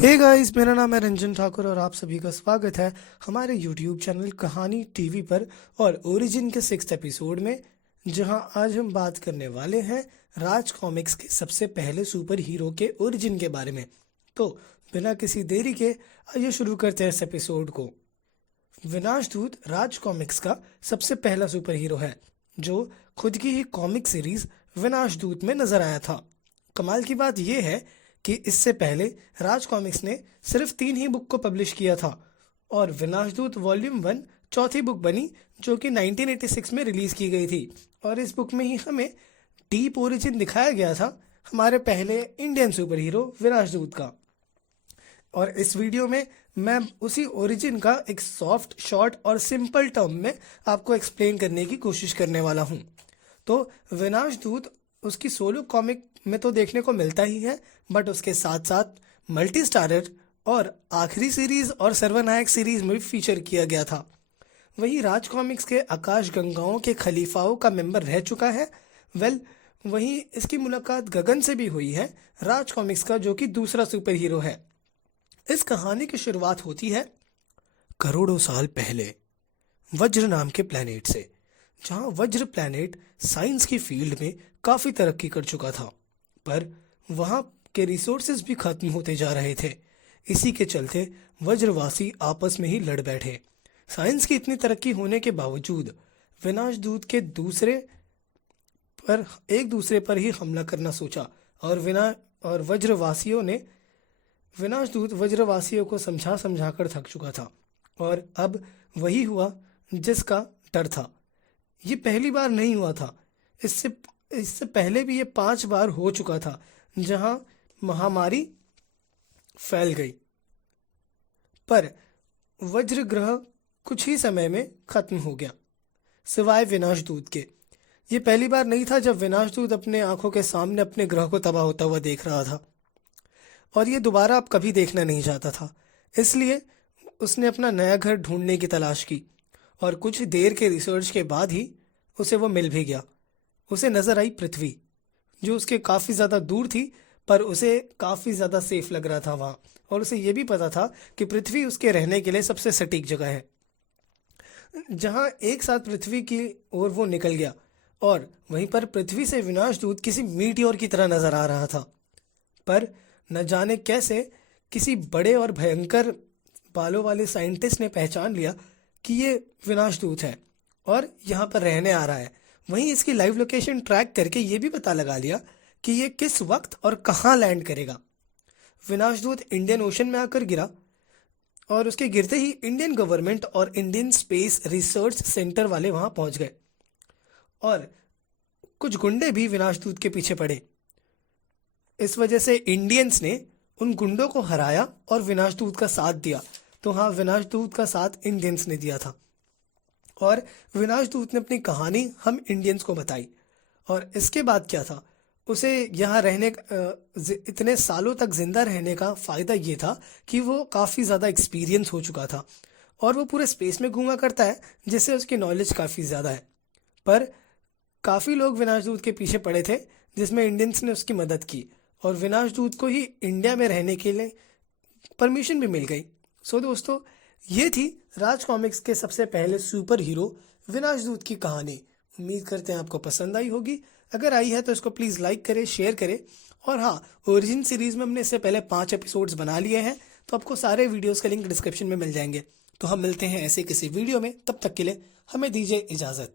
Hey guys, मेरा नाम है रंजन ठाकुर और आप सभी का स्वागत है हमारे यूट्यूब चैनल कहानी टीवी पर और ओरिजिन के 6th एपिसोड में, जहां आज हम बात करने वाले हैं राज कॉमिक्स के सबसे पहले सुपर हीरो के ओरिजिन के बारे में। तो बिना किसी देरी के आइए शुरू करते हैं इस एपिसोड को। विनाशदूत राज कॉमिक्स का सबसे पहला सुपर हीरो है जो खुद की ही कॉमिक सीरीज विनाशदूत में नजर आया था। कमाल की बात यह है कि इससे पहले राज कॉमिक्स ने सिर्फ 3 ही बुक को पब्लिश किया था और विनाशदूत वॉल्यूम 1 चौथी बुक बनी जो कि 1986 में रिलीज की गई थी। और इस बुक में ही हमें डीप ओरिजिन दिखाया गया था हमारे पहले इंडियन सुपर हीरो विनाशदूत का। और इस वीडियो में मैं उसी ओरिजिन का एक सॉफ्ट, शॉर्ट और सिंपल टर्म में आपको एक्सप्लेन करने की कोशिश करने वाला हूँ। तो विनाशदूत उसकी सोलो कॉमिक में तो देखने को मिलता ही है, बट उसके साथ साथ मल्टी स्टारर और आखिरी सीरीज और सर्वनायक सीरीज में भी फीचर किया गया था। वही राज कॉमिक्स के आकाश गंगाओं के खलीफाओं का मेंबर रह चुका है। वहीं इसकी मुलाकात गगन से भी हुई है, राज कॉमिक्स का जो कि दूसरा सुपर हीरो है। इस कहानी की शुरुआत होती है करोड़ों साल पहले वज्र नाम के प्लेनेट से, जहां वज्र प्लेनेट साइंस की फील्ड में काफी तरक्की कर चुका था, पर वहां के रिसोर्सेज भी खत्म होते जा रहे थे। इसी के चलते वज्रवासी आपस में ही लड़ बैठे। साइंस की इतनी तरक्की होने के बावजूद विनाशदूत के एक दूसरे पर ही हमला करना सोचा और वज्रवासियों ने विनाशदूत वज्रवासियों को समझा समझा कर थक चुका था और अब वही हुआ जिसका डर था। ये पहली बार नहीं हुआ था, इससे पहले भी ये 5 बार हो चुका था जहां महामारी फैल गई, पर वज्र ग्रह कुछ ही समय में खत्म हो गया सिवाय विनाशदूत के। ये पहली बार नहीं था जब विनाशदूत अपने आंखों के सामने अपने ग्रह को तबाह होता हुआ देख रहा था और ये दोबारा अब कभी देखना नहीं चाहता था। इसलिए उसने अपना नया घर ढूंढने की तलाश की और कुछ देर के रिसर्च के बाद ही उसे वो मिल भी गया। उसे नजर आई पृथ्वी, जो उसके काफी ज्यादा दूर थी, पर उसे काफी ज्यादा सेफ लग रहा था वहां। और उसे ये भी पता था कि पृथ्वी उसके रहने के लिए सबसे सटीक जगह है। जहां एक साथ पृथ्वी की ओर वो निकल गया और वहीं पर पृथ्वी से विनाशदूत किसी मीटियोर की तरह नजर आ रहा था, पर न जाने कैसे किसी बड़े और भयंकर बालों वाले साइंटिस्ट ने पहचान लिया कि ये विनाशदूत है और यहाँ पर रहने आ रहा है। वहीं इसकी लाइव लोकेशन ट्रैक करके ये भी पता लगा लिया कि ये किस वक्त और कहाँ लैंड करेगा। विनाशदूत इंडियन ओशन में आकर गिरा और उसके गिरते ही इंडियन गवर्नमेंट और इंडियन स्पेस रिसर्च सेंटर वाले वहां पहुंच गए और कुछ गुंडे भी विनाशदूत के पीछे पड़े। इस वजह से इंडियंस ने उन गुंडों को हराया और विनाशदूत का साथ दिया। तो हाँ, विनाशदूत का साथ इंडियंस ने दिया था और विनाशदूत ने अपनी कहानी हम इंडियंस को बताई। और इसके बाद क्या था, उसे यहाँ इतने सालों तक जिंदा रहने का फायदा ये था कि वो काफ़ी ज़्यादा एक्सपीरियंस हो चुका था और वो पूरे स्पेस में घूमा करता है, जिससे उसकी नॉलेज काफ़ी ज़्यादा है। पर काफ़ी लोग विनाशदूत के पीछे पड़े थे, जिसमें इंडियंस ने उसकी मदद की और विनाशदूत को ही इंडिया में रहने के लिए परमिशन भी मिल गई। सो दोस्तों, ये थी राज कॉमिक्स के सबसे पहले सुपर हीरो विनाशदूत की कहानी। उम्मीद करते हैं आपको पसंद आई होगी। अगर आई है तो इसको प्लीज़ लाइक करें, शेयर करें। और हाँ, ओरिजिन सीरीज में हमने इससे पहले 5 एपिसोड्स बना लिए हैं, तो आपको सारे वीडियोस का लिंक डिस्क्रिप्शन में मिल जाएंगे। तो हम मिलते हैं ऐसे किसी वीडियो में, तब तक के लिए हमें दीजिए इजाज़त।